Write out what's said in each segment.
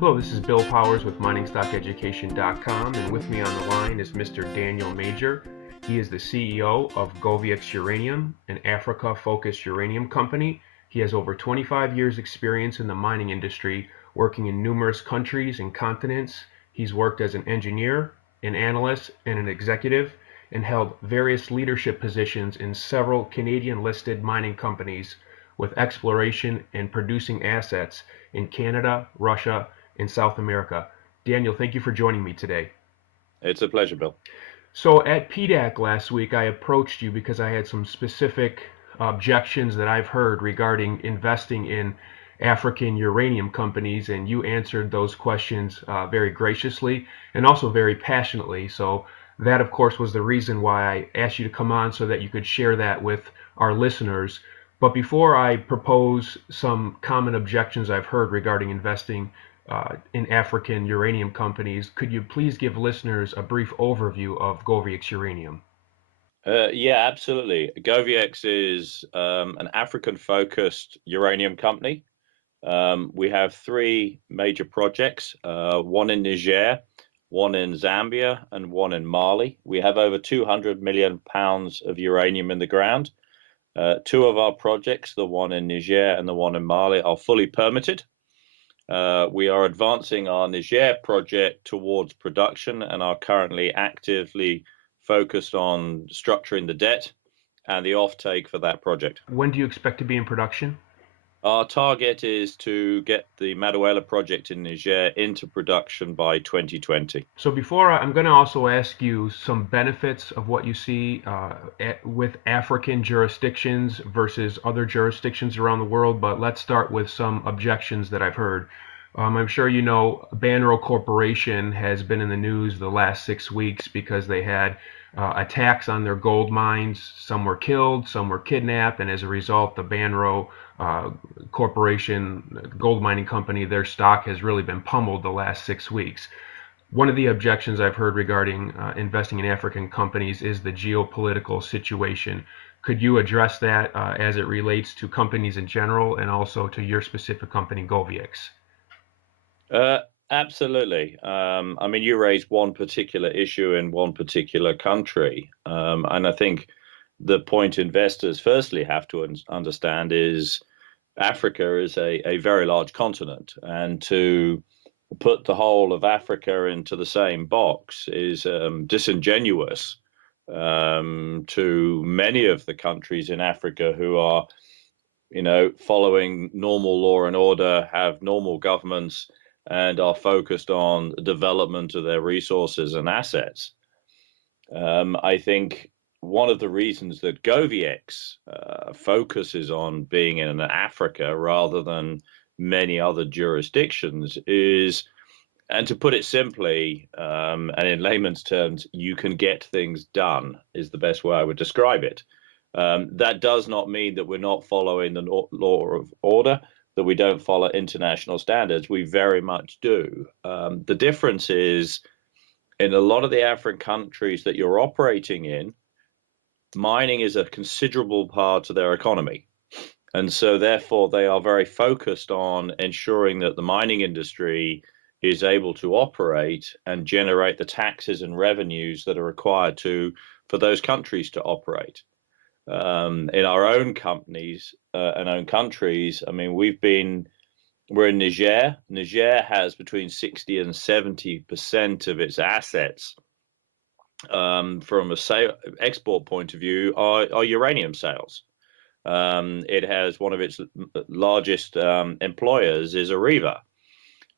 Hello, this is Bill Powers with MiningStockEducation.com, and with me on the line is Mr. Daniel Major. He is the CEO of Goviex Uranium, an Africa-focused uranium company. He has over 25 years experience in the mining industry, working in numerous countries and continents. He's worked as an engineer, an analyst, and an executive, and held various leadership positions in several Canadian-listed mining companies with exploration and producing assets in Canada, Russia, in South America. Daniel, thank you for joining me today. It's a pleasure, Bill. So at PDAC last week, I approached you because I had some specific objections that I've heard regarding investing in African uranium companies, and you answered those questions very graciously and also very passionately. So that, of course, was the reason why I asked you to come on, so that you could share that with our listeners. But before I propose some common objections I've heard regarding investing in African uranium companies, could you please give listeners a brief overview of Goviex Uranium? Yeah, absolutely. Goviex is an African-focused uranium company. We have three major projects, one in Niger, one in Zambia, and one in Mali. We have over 200 million pounds of uranium in the ground. Two of our projects, the one in Niger and the one in Mali, are fully permitted. We are advancing our Niger project towards production and are currently actively focused on structuring the debt and the offtake for that project. When do you expect to be in production? Our target is to get the Maduela project in Niger into production by 2020. So I'm going to also ask you some benefits of what you see with African jurisdictions versus other jurisdictions around the world, but let's start with some objections that I've heard. I'm sure you know Banro Corporation has been in the news the last 6 weeks because they had attacks on their gold mines. Some were killed, some were kidnapped, and as a result, the Banro Corporation, gold mining company, their stock has really been pummeled the last 6 weeks. One of the objections I've heard regarding investing in African companies is the geopolitical situation. Could you address that as it relates to companies in general and also to your specific company, Goviex? Absolutely. I mean, you raised one particular issue in one particular country. And I think the point investors firstly have to understand is Africa is a very large continent, and to put the whole of Africa into the same box is disingenuous to many of the countries in Africa who are, following normal law and order, have normal governments, and are focused on the development of their resources and assets. I think one of the reasons that Goviex focuses on being in Africa rather than many other jurisdictions is, and to put it simply, and in layman's terms, you can get things done is the best way I would describe it. That does not mean that we're not following the law of order, that we don't follow international standards. We very much do. The difference is, in a lot of the African countries that you're operating in, mining is a considerable part of their economy. And so therefore they are very focused on ensuring that the mining industry is able to operate and generate the taxes and revenues that are required for those countries to operate. In our own companies and own countries, I mean, we're in Niger. Niger has between 60 and 70% of its assets from a export point of view are uranium sales. It has one of its largest employers is Areva.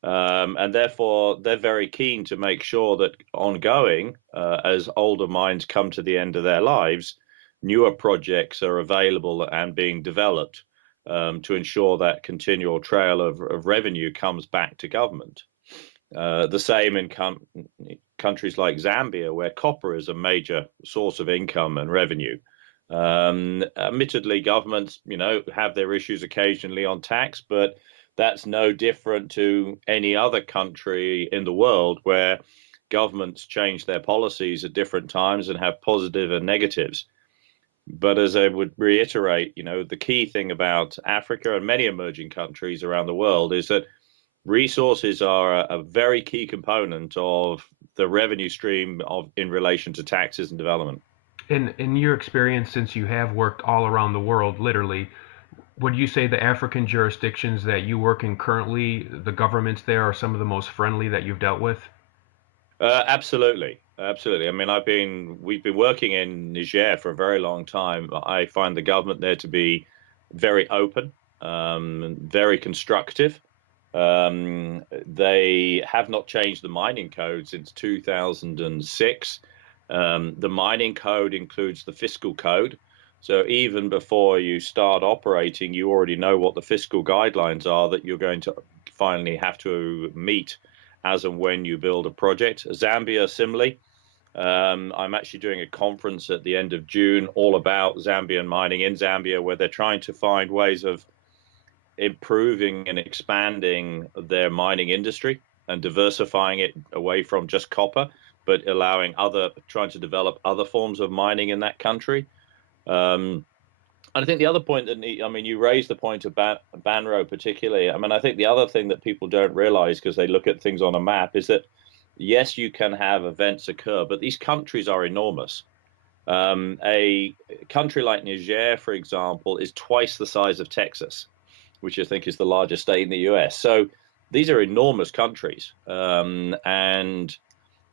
And therefore, they're very keen to make sure that ongoing, as older mines come to the end of their lives, newer projects are available and being developed to ensure that continual trail of revenue comes back to government. The same in countries like Zambia, where copper is a major source of income and revenue. Admittedly, governments, have their issues occasionally on tax, but that's no different to any other country in the world where governments change their policies at different times and have positive and negatives. But as I would reiterate, the key thing about Africa and many emerging countries around the world is that resources are a very key component of the revenue stream in relation to taxes and development. In your experience, since you have worked all around the world, literally, would you say the African jurisdictions that you work in currently, the governments there are some of the most friendly that you've dealt with? Absolutely, absolutely. I mean, we've been working in Niger for a very long time. I find the government there to be very open, very constructive. They have not changed the mining code since 2006. The mining code includes the fiscal code. So even before you start operating, you already know what the fiscal guidelines are that you're going to finally have to meet as and when you build a project. Zambia, similarly. I'm actually doing a conference at the end of June all about Zambian mining in Zambia, where they're trying to find ways of improving and expanding their mining industry and diversifying it away from just copper, but trying to develop other forms of mining in that country. And I think the other point you raised the point of Banro particularly. I mean, I think the other thing that people don't realize because they look at things on a map is that, yes, you can have events occur, but these countries are enormous. A country like Niger, for example, is twice the size of Texas, which I think is the largest state in the US. So these are enormous countries. And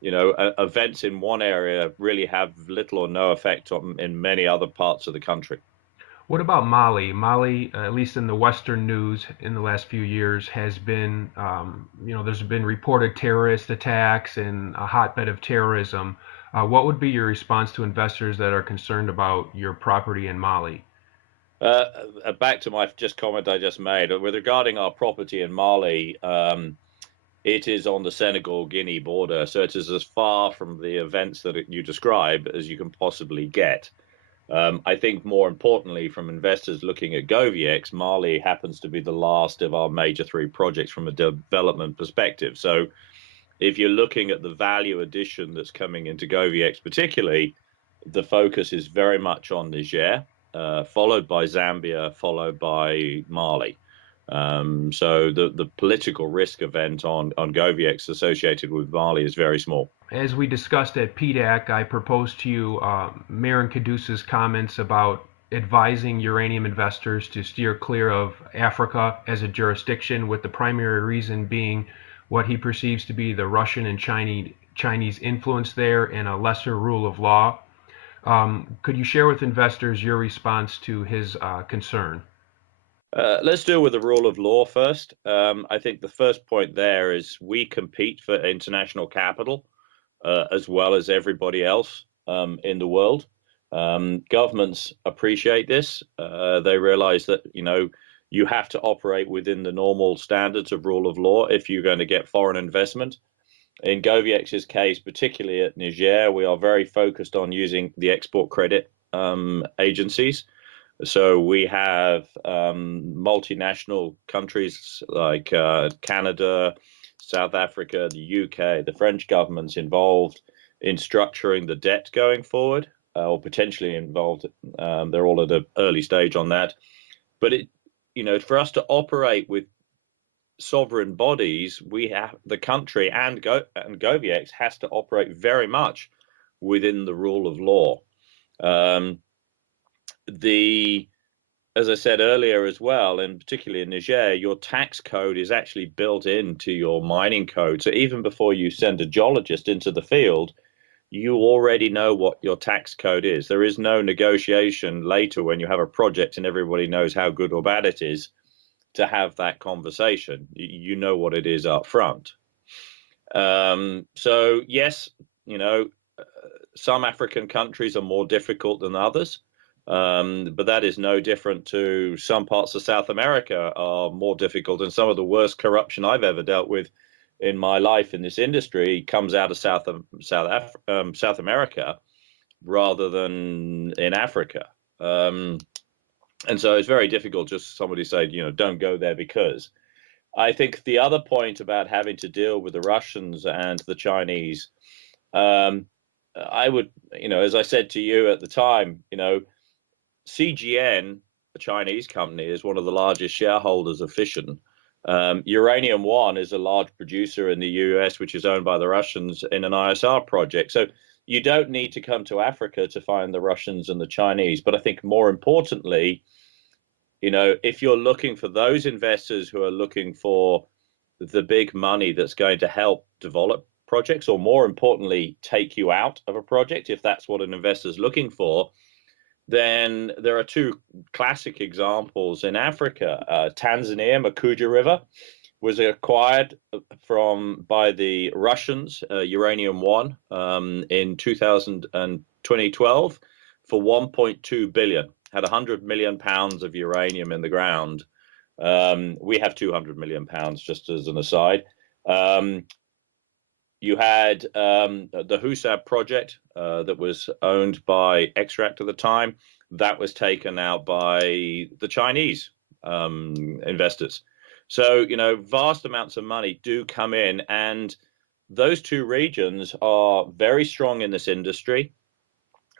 events in one area really have little or no effect in many other parts of the country. What about Mali? Mali, at least in the Western news in the last few years, has been, there's been reported terrorist attacks and a hotbed of terrorism. What would be your response to investors that are concerned about your property in Mali? Back to my comment I just made with regarding our property in Mali. It is on the Senegal-Guinea border, so it is as far from the events that you describe as you can possibly get. I think more importantly, from investors looking at Goviex, Mali happens to be the last of our major 3 projects from a development perspective. So if you're looking at the value addition that's coming into Goviex particularly, the focus is very much on Niger, followed by Zambia, followed by Mali. So the political risk event on Goviex associated with Mali is very small. As we discussed at PDAC, I proposed to you Marin Katusa's comments about advising uranium investors to steer clear of Africa as a jurisdiction, with the primary reason being what he perceives to be the Russian and Chinese influence there and a lesser rule of law. Could you share with investors your response to his concern? Let's deal with the rule of law first. I think the first point there is we compete for international capital as well as everybody else in the world. Governments appreciate this. They realize that, you have to operate within the normal standards of rule of law if you're going to get foreign investment. In Goviex's case, particularly at Niger, we are very focused on using the export credit agencies. So we have multinational countries like Canada, South Africa, the UK, the French governments involved in structuring the debt going forward, or potentially involved. They're all at an early stage on that. But for us to operate with sovereign bodies, we have the country and Goviex has to operate very much within the rule of law. As I said earlier as well, and particularly in Niger, your tax code is actually built into your mining code. So even before you send a geologist into the field, you already know what your tax code is. There is no negotiation later when you have a project and everybody knows how good or bad it is to have that conversation. You know what it is up front. So yes, some African countries are more difficult than others. But that is no different to some parts of South America are more difficult, and some of the worst corruption I've ever dealt with in my life in this industry comes out of South America rather than in Africa. And so it's very difficult just somebody say, don't go there because. I think the other point about having to deal with the Russians and the Chinese, I would, as I said to you at the time, CGN, a Chinese company, is one of the largest shareholders of Fission. Uranium One is a large producer in the US, which is owned by the Russians in an ISR project. So you don't need to come to Africa to find the Russians and the Chinese. But I think more importantly, if you're looking for those investors who are looking for the big money that's going to help develop projects, or more importantly, take you out of a project, if that's what an investor is looking for, then there are two classic examples in Africa. Tanzania, Makuja River, was acquired by the Russians, Uranium One, in 2012 for 1.2 billion. Had 100 million pounds of uranium in the ground. We have 200 million pounds, just as an aside. You had the Husab project that was owned by Extract at the time. That was taken out by the Chinese investors. So, vast amounts of money do come in, and those two regions are very strong in this industry.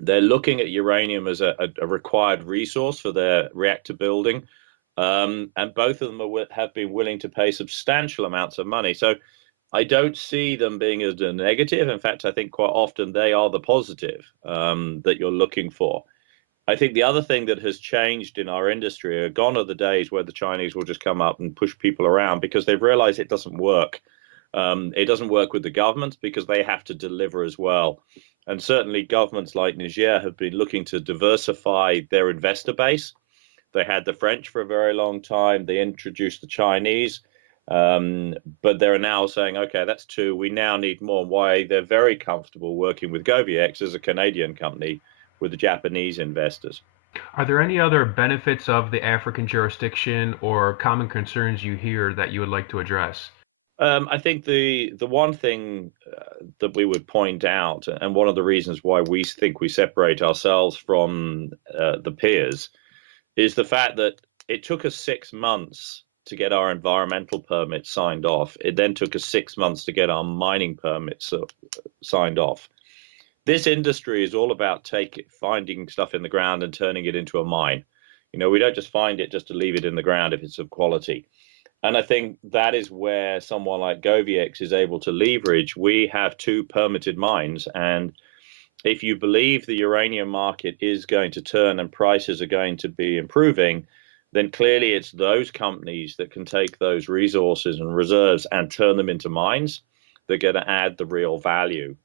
They're looking at uranium as a required resource for their reactor building, and both of them have been willing to pay substantial amounts of money. So I don't see them being as a negative. In fact, I think quite often they are the positive that you're looking for. I think the other thing that has changed in our industry gone are the days where the Chinese will just come up and push people around, because they've realized it doesn't work. It doesn't work with the governments because they have to deliver as well. And certainly governments like Niger have been looking to diversify their investor base. They had the French for a very long time. They introduced the Chinese. But they're now saying, okay, that's two. We now need more. Why? They're very comfortable working with Goviex as a Canadian company with the Japanese investors. Are there any other benefits of the African jurisdiction or common concerns you hear that you would like to address? I think the one thing that we would point out, and one of the reasons why we think we separate ourselves from the peers, is the fact that it took us 6 months to get our environmental permits signed off. It then took us 6 months to get our mining permits signed off. This industry is all about finding stuff in the ground and turning it into a mine. We don't just find it just to leave it in the ground if it's of quality. And I think that is where someone like Goviex is able to leverage. We have 2 permitted mines, and if you believe the uranium market is going to turn and prices are going to be improving, then clearly it's those companies that can take those resources and reserves and turn them into mines that are going to add the real value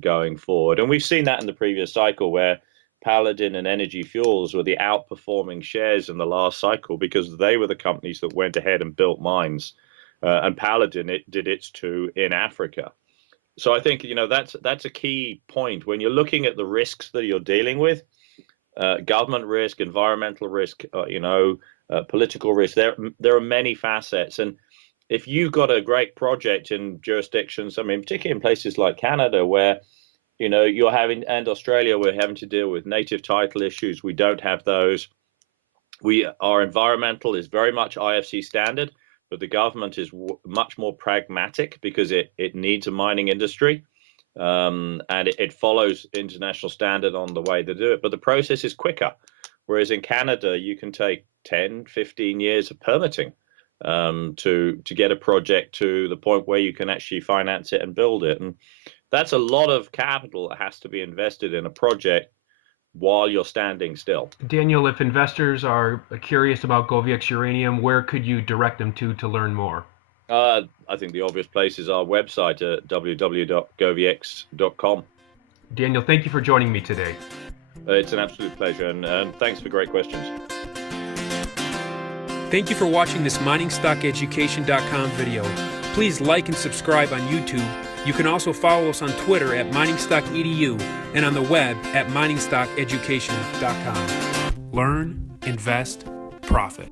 going forward. And we've seen that in the previous cycle, where Paladin and Energy Fuels were the outperforming shares in the last cycle because they were the companies that went ahead and built mines. And Paladin did its 2 in Africa. So I think that's a key point when you're looking at the risks that you're dealing with. Government risk, environmental risk, political risk. There are many facets, and if you've got a great project in jurisdictions, particularly in places like Canada, where you're having, and Australia, we're having to deal with native title issues. We don't have those. Our environmental is very much IFC standard, but the government is much more pragmatic because it needs a mining industry. And it follows international standard on the way they do it, but the process is quicker. Whereas in Canada, you can take 10, 15 years of permitting to get a project to the point where you can actually finance it and build it. And that's a lot of capital that has to be invested in a project while you're standing still. Daniel, if investors are curious about Goviex Uranium, where could you direct them to learn more? I think the obvious place is our website at www.goviex.com. Daniel, thank you for joining me today. It's an absolute pleasure, and thanks for great questions. Thank you for watching this MiningStockEducation.com video. Please like and subscribe on YouTube. You can also follow us on Twitter at MiningStockEdu and on the web at MiningStockEducation.com. Learn, invest, profit.